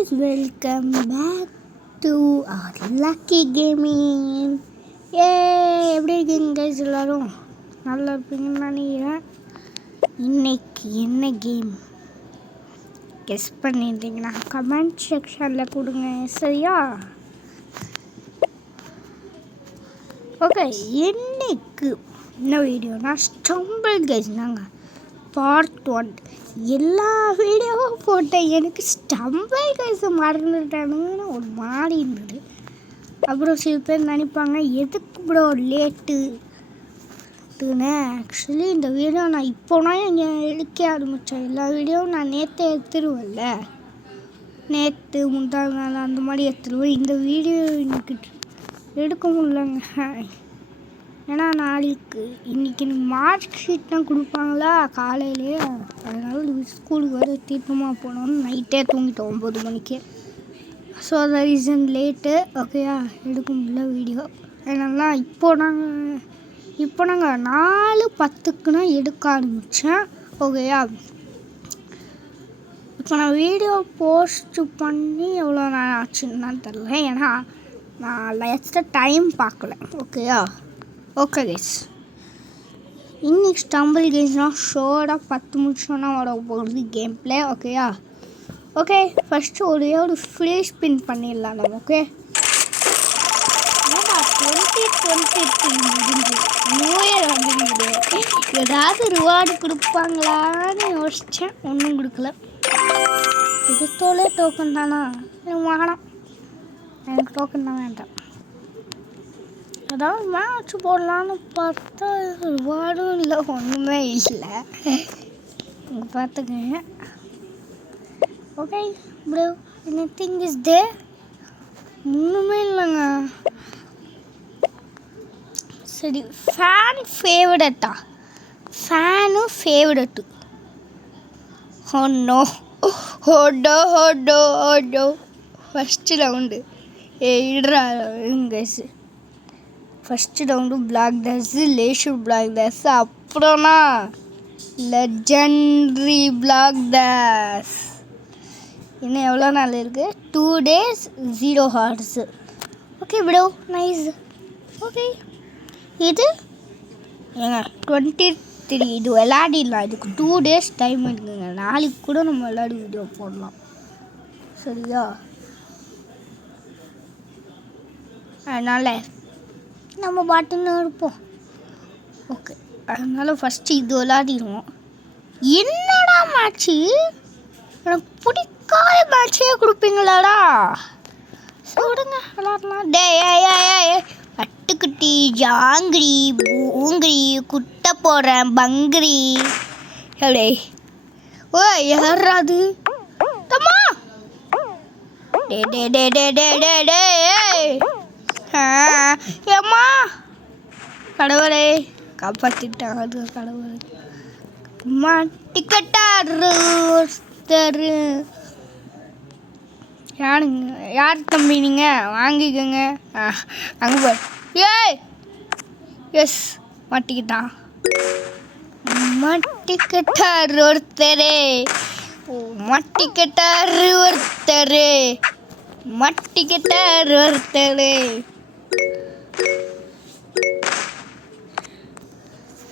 guys, welcome back to our Lucky Gaming. எப்படி இருக்கீங்க guys? எல்லாரும் நல்லா இருப்பீங்கன்னு நினைக்கிறேன். இன்னைக்கு என்ன கேம் கெஸ் பண்ணிட்டீங்கன்னா கமெண்ட் செக்ஷனில் கொடுங்க, சரியா? ஓகே, இன்னைக்கு என்ன வீடியோனா ஸ்டம்பிள் கைஸ். நாங்கள் பார்ட் 1 எல்லா வீடியோவும் போட்டேன். எனக்கு ஸ்டம்பிள் கைஸ் மறந்துட்டானுங்கன்னு ஒரு மாதிரி இருந்தது. அப்புறம் சில பேர் நினைப்பாங்க எதுக்கு ப்ரோ லேட்டுன்னு. ஆக்சுவலி இந்த வீடியோ நான் இப்போனா இங்கே எடுக்க ஆரம்பித்தேன். எல்லா வீடியோவும் நான் நேற்று எடுத்துருவேன்ல, நேற்று முந்தா நாள் அந்த மாதிரி எடுத்துருவேன். இந்த வீடியோ எனக்கு எடுக்க முடியலங்க. ஏன்னா நாளைக்கு இன்றைக்கி மார்க் ஷீட் தான் கொடுப்பாங்களா காலையிலே. அதனால் ஸ்கூலுக்கு வர தீர்த்தமாக போனோன்னு நைட்டே தூங்கிட்டோம் 9 மணிக்கு. So the reason late. ஓகேயா, எடுக்க முடியல வீடியோ. அதனால இப்போ நாங்கள் 4:10க்குனா எடுக்க ஆரம்பித்தேன். ஓகேயா, இப்போ நான் வீடியோ போஸ்ட்டு பண்ணி எவ்வளோ நாள் ஆச்சுன்னு தெரில. ஏன்னா நான் லைட்டாக டைம் பார்க்கல. ஓகேயா, ஓகே கைஸ், இன்னைக்கு ஸ்டம்பிள் கேம்ஸ்னால் ஷோர்டாக 10 நிமிஷம்னா வர போகுது கேம் பிளே. ஓகேயா, ஓகே, ஃபஸ்ட்டு ஒரு ஃப்ரீ ஸ்பின் பண்ணிடலாம் நம்ம. ஓகே, 2023 முடிஞ்சு நியூ இயர் வந்துருக்குது. ஏதாவது ரிவார்டு கொடுப்பாங்களான்னு யோசித்தேன், ஒன்றும் கொடுக்கல. இதுத்தோலே டோக்கன் தானா? எனக்கு வேணாம், எனக்கு டோக்கன் தான் வேண்டாம். அதாவது மேட்ச் போடலான்னு பார்த்தா ரிவார்டும் இல்லை, ஒன்றுமே இல்லை. இங்கே பார்த்துக்கங்க. Okay bro, anything is there? ஒன்றுமே இல்லைங்க. சரி, ஃபேன் ஃபேவரட்டா? Fan favourite. ஒன்னோ ஓடோ ஓடோ ஓடோ ஃபஸ்ட்டு ரவுண்டு இடுறா guys. First round black days, லேஷூர் பிளாக் டேஸு, அப்புறம்னா லெஜெண்ட்ரி பிளாக் டேஸ். இன்னும் எவ்வளோ நாள் இருக்குது? 2 days 0 hours. Okay bro, nice. Okay, இது ஏங்க 23 இது விளையாடிடலாம். இதுக்கு 2 days டைம் இருக்குங்க. நாளைக்கு கூட நம்ம விளையாடி வீடியோ போடலாம், சரியா? அதனால் நம்ம பாட்டுன்னு இருப்போம். ஓகே, அதனால ஃபஸ்ட்டு இது விளையாடிடுவோம். என்னடா மேட்ச்சு? எனக்கு பிடிக்காத மேட்ச்சே கொடுப்பீங்களாடா? சொல்லுங்க, விளாட்லாம். டே அட்டுக்குட்டி, ஜாங்கிரி, பூங்கிரி, குட்டை போடுறேன், பங்கிரி. எப்படி ஓ யாராது தம்மா? டே டே டே டே டே டே டே ஏம்மா, கடவுளே காப்பாற்றிட்டாங்க. அது கடவுளே. அம்மா டிக்கெட்டாரு யாருங்க? யார் தம்பி நீங்கள்? வாங்கிக்கோங்க. அங்கே போய் ஏய் எஸ் மாட்டிக்கிட்டான். மாட்டிக்கிட்டார் ஒருத்தரே, மாட்டிக்கிட்டார் ஒருத்தரே, மாட்டிக்கிட்டார் ஒருத்தரே.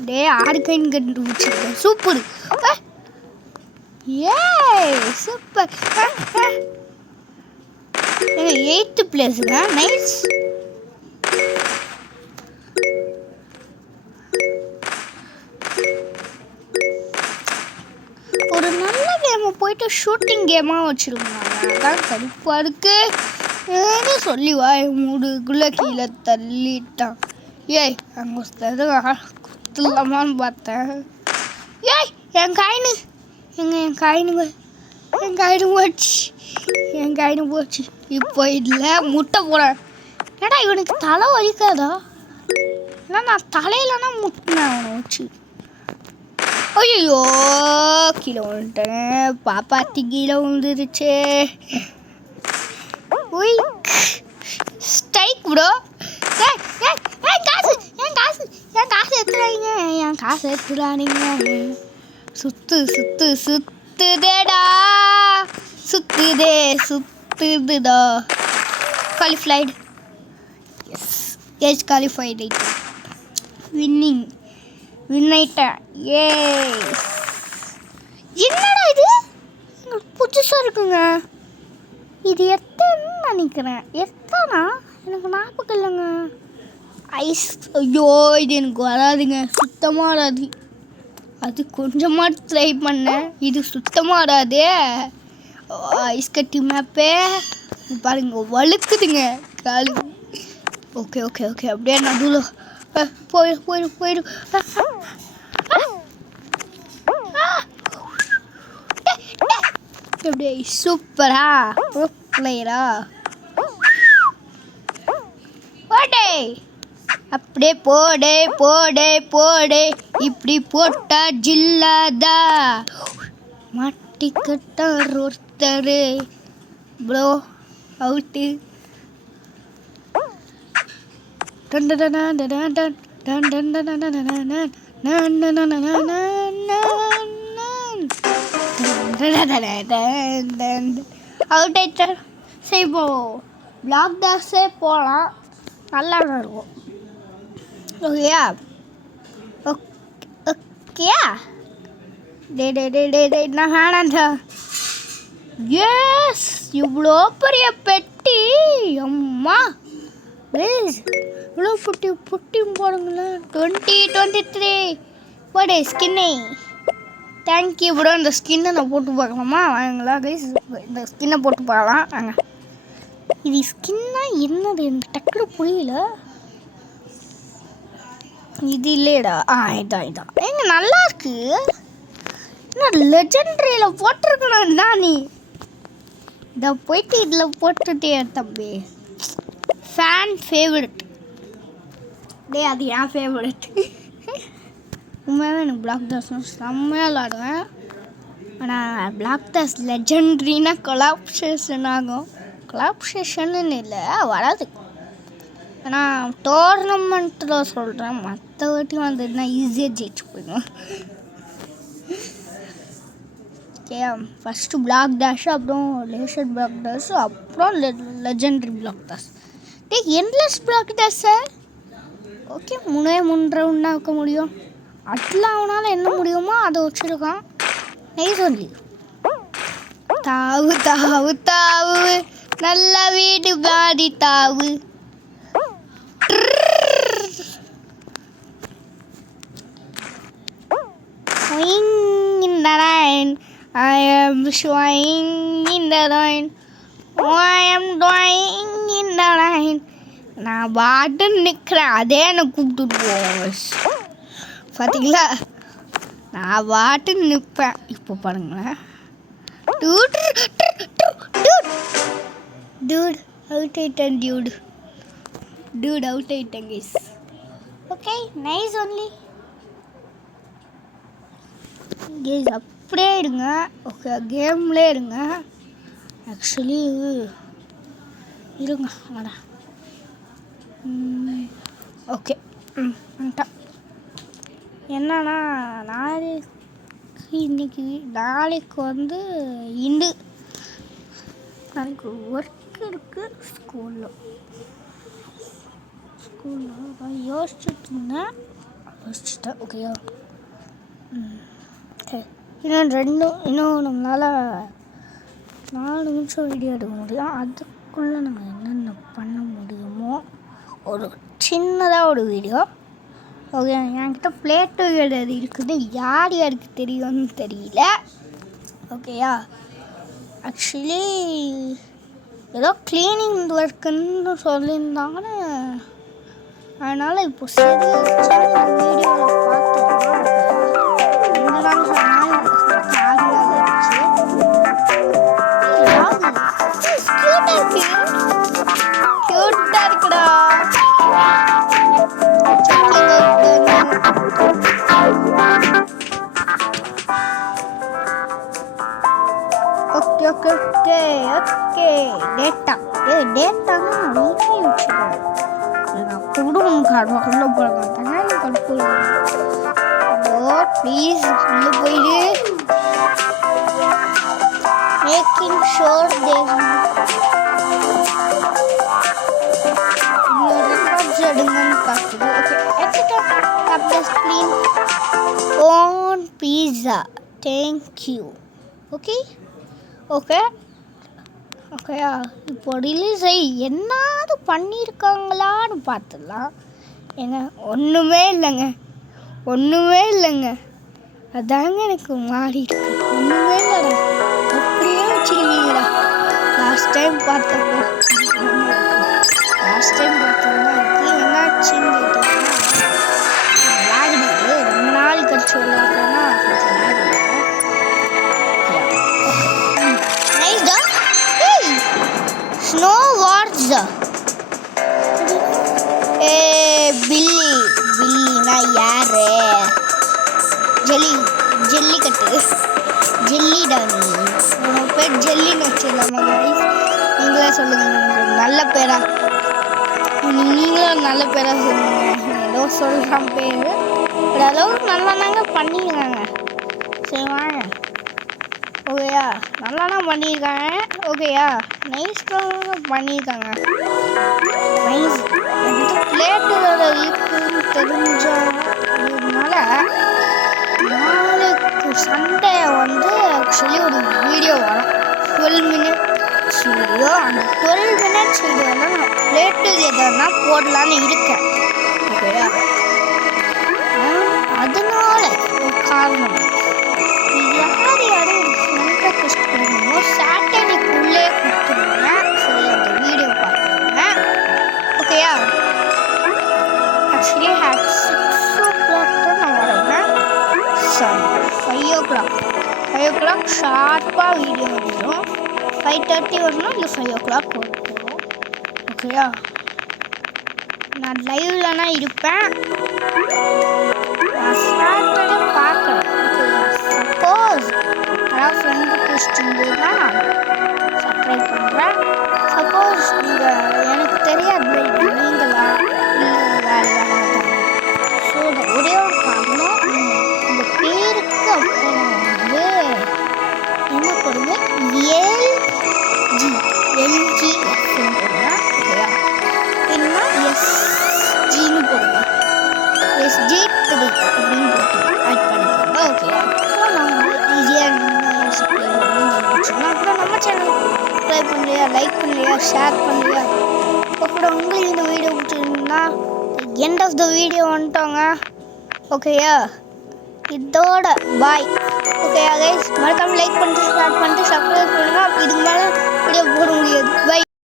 டே ஆடுக்கைன்னு கண்டுபிடிச்சிருக்கேன். சூப்பர், ஏ சூப்பர். 8th பிளேஸுங்க, நைஸ். ஒரு நல்ல கேமை போயிட்டு ஷூட்டிங் கேமாக வச்சுருந்தாங்க. அதான் கடுப்பாக இருக்கு. ஏன்னு சொல்லி வாய் மூடுக்குள்ளே கீழே தள்ளிட்டான். ஏய், அங்கே குத்துலாமான்னு பார்த்தேன். ஏய், என் காயினு எங்க? என் காயினு போச்சு. இப்போ இல்லை முட்டை போகிறேன். ஏடா இவனுக்கு தலை வலிக்காதா? ஏன்னா நான் தலையிலனா முட்டினேன் அவனை வச்சு. ஐயோ, கீழே விழுந்துட்டேன். பாப்பாத்தி கீழே விழுந்துருச்சு. Y strike bro. என் காசு எடுத்துறானீங்க. சுத்துதேடா, சுத்துதே தீர்ந்துதா qualified yes qualified winning win ஆயிட்டேன் ஏ என்னடா இது புதுசாக இருக்குங்க இது எத்தனை நினைக்கிறேன் எத்தனா எனக்கு ஞாபகம் இல்லைங்க ஐஸ் ஐயோ இது எனக்கு வராதுங்க சுத்தமாக வராது அது கொஞ்சமாக ட்ரை பண்ணேன் இது சுத்தமாக வராது ஐஸ் கட்டி மேப்பே பாருங்க வழுக்குதுங்க காலு ஓகே ஓகே ஓகே அப்படியே நடுவில் போயிடும் அப்படியே சூப்பரா பிளேயரா போடே அப்படியே போடே போடே போடே இப்படி போட்டா ஜில்லாதா மாட்டிக்கிட்டார் ஒருத்தர் ப்ரோ அவுட்டு அவுட் ஆயிட்டார் சரி இப்போ பிளாக் டாஸே போகலாம் நல்லா இருக்கும் ஓகேயா ஓகேயா டே நான் வேணாண்டா எஸ் இவ்வளோ பெரிய பெட்டி அம்மா இவ்வளோ பொட்டியும் போடுங்களேன் 2023 போடு ஸ்கின்னை தேங்க்யூ ப்ரோ இந்த ஸ்கின்னை நான் போட்டு பார்க்கலாமா வாங்களா கைஸ் இந்த ஸ்கின்னை போட்டு பார்க்கலாம் வாங்க இது ஸ்கின்னா என்னது எனக்கு டக்குனு புரியல இது இல்லையடா இதான் எங்க நல்லா இருக்கு என்ன லெஜெண்டரியில் போட்டிருக்கணும் தான் நீ இதை போயிட்டு இதில் போட்டுட்டே தம்பி ஃபேன் ஃபேவரட் டே அது என் ஃபேவரட் உண்மையாகவே எனக்கு பிளாக் டாஸ்னால் செம்மையாக விளாடுவேன் ஆனால் பிளாக் டாஸ் லெஜெண்ட்ரினா கொலாப்ரேஷன் ஆகும் கொலாப்ரேஷன்னு இல்லை வராது ஆனால் டோர்னமெண்ட்டில் சொல்கிறேன் மற்ற வாட்டி வந்துட்டுனா ஈஸியாக ஜெயிச்சு போயிடுவேன் ஓகே ஃபஸ்ட்டு பிளாக் டாஷ் அப்புறம் லேசர் பிளாக் டாஷ் அப்புறம் லெஜெண்டரி பிளாக் டாஷ் டே என்லெஸ் பிளாக் டாஷை ஓகே 3 ரவுண்டாக வைக்க முடியும் அதில் அவனால் என்ன முடியுமோ அதை வச்சுருக்கான் நைஸ் ஒன்லி தாவு தாவு தாவு நல்ல வீடு பாடி தாவு swing in the line I am swing in the line I am doing in the line நான் பாட்டு நிற்கிறேன் அதே எனக்கு கூப்பிட்டு போவோம் பார்த்தீங்களா நான் பாட்டு நிற்பேன் இப்போ பாருங்களேன் டூட் அவுட் ஆயிட்டேன் டூட் அவுட் ஆயிட்டேன் guys okay nice only guys அப்படியே இருங்க ஓகே கேம்லேயே இருங்க ஆக்சுவலி இருங்க வாடா ஓகே வந்துட்டேன் என்னன்னா நாளைக்கு வந்து நாளைக்கு ஒர்க் இருக்குது ஸ்கூலில் யோசிச்சுட்டேன் ஓகேயா சரி இன்னும் நம்மளால் 4 நிமிஷம் வீடியோ எடுக்க முடியும் அதுக்குள்ளே நம்ம என்னென்ன பண்ண முடியுமோ ஒரு சின்னதாக ஒரு வீடியோ ஓகே என்கிட்ட பிளேட்டு எழுது இருக்குது யாருக்கு தெரியும்னு தெரியல ஓகேயா ஆக்சுவலி ஏதோ க்ளீனிங் ஒர்க்குன்னு சொல்லியிருந்தாங்கன்னு அதனால் இப்போ சரி வீடியோவில் பார்த்துருக்கோம் கியூட்டாக இருக்குடா ஓகே டேட்டானா வீட்லேயே வச்சுருவேன் நான் குடும்பம் உள்ள போட மாட்டேங்க கடுப்பு ப்ளீஸ் உள்ளே போயிடு making sure tap the screen on pizza. Thank you. Okay. இப்போ ரிலீஸ் ஆகி என்னாவது பண்ணியிருக்காங்களான்னு பார்த்துடலாம். ஏங்க ஒன்றுமே இல்லைங்க. அதாங்க எனக்கு மாறி இருக்கு. ஒன்றுமே இல்லைடா, அப்படியே வச்சுருக்கீங்கடா. லாஸ்ட் டைம் பார்த்தோம்னா இருக்குது. என்னாச்சுன்னு கேட்டீங்கன்னா லாகுது. ரொம்ப நாள் கழிச்சு விளாட்றேன்னா கொஞ்சம் லாகுது. நைஸ்டா. ஏய் ஸ்னோ வார்ஸ். பில்லினா யாரு? ஜல்லிக்கட்டு ஜெல்லிடா. உனக்கு பேர் ஜெல்லின்னு வச்சிடலாமா கைஸ்? நீங்களே சொல்லுங்கள். நல்ல பேரா நீங்களும் நல்ல பேரா சொல்லுங்க. ஏதோ சொல்கிறான் பேர், ஓரளவுக்கு நல்லா தாங்க பண்ணியிருக்காங்க. சரி வாங்க. ஓகேயா, நல்லா பண்ணியிருக்காங்க. ஓகேயா, நைஸ் பண்ணியிருக்காங்க. நைஸ். எந்த பிளேட்டில் இருக்குன்னு தெரிஞ்சதுனால நாளைக்கு சண்டே ஆக்சுவலி ஒரு வீடியோ வரும், 12 minutes வீடியோ. அந்த 12 minutes வீடியோவில் நான் பிளேட்டு எதனா போடலான்னு இருக்கேன். ஓகேயா, அதனால ஒரு காரணம், யாரும் ஃப்ரெண்ட் ரெக்வெஸ்ட் பண்ணணுமோ சாட்டர்டேக்குள்ளே கொடுத்துருங்க. சரி, அந்த வீடியோ பார்க்குறேங்க. ஓகேயா, ஆக்சுவலி 6 o'clock தான் நான் வரேன். சாரி, 5 o'clock ஷார்ப்பாக வீடியோ வந்துடும். 5:30 வரணும், இல்லை 5 o'clock போகிறோம். ஓகேயா, நான் லைவ்லனா இருப்பேன். நான் சாட்டர்டே பார்க்குறேன். சப்போஸ் யாராவது ஃப்ரெண்டு பிடிச்சிருந்ததுன்னா சப்ஸ்கிரைப் பண்ணுறேன். சப்போஸ் நீங்கள் எனக்கு தெரியாது நீங்களா இல்லை வேறு யாராவது. ஸோ ஒரே ஒரு காரணம், இந்த பேருக்கு அப்புறம் என்ன போடுங்க, எல்ஜி போடுங்க. ஓகேயா, இல்லைன்னா எஸ்ஜின்னு போடுங்க. எஸ்ஜி அப்படின்னு போட்டு ஆட் பண்ணிக்கோங்க. ஓகேயா, அப்புறம் நம்ம சேனல் சப்ஸ்கிரைப் பண்ணலையா, லைக் பண்ணலையா, ஷேர் பண்ணலையா, அப்புறம் உங்களுக்கு இந்த வீடியோ பிடிச்சிருந்தா எண்ட் ஆஃப் த வீடியோ வந்துட்டோங்க. ஓகேயா, இதோட பாய். ஓகேயா கைஸ், மறக்காம லைக் பண்ணிட்டு ஷேர் பண்ணிட்டு சப்ஸ்கிரைப் பண்ணுங்க. இதுக்கு மேலே வீடியோ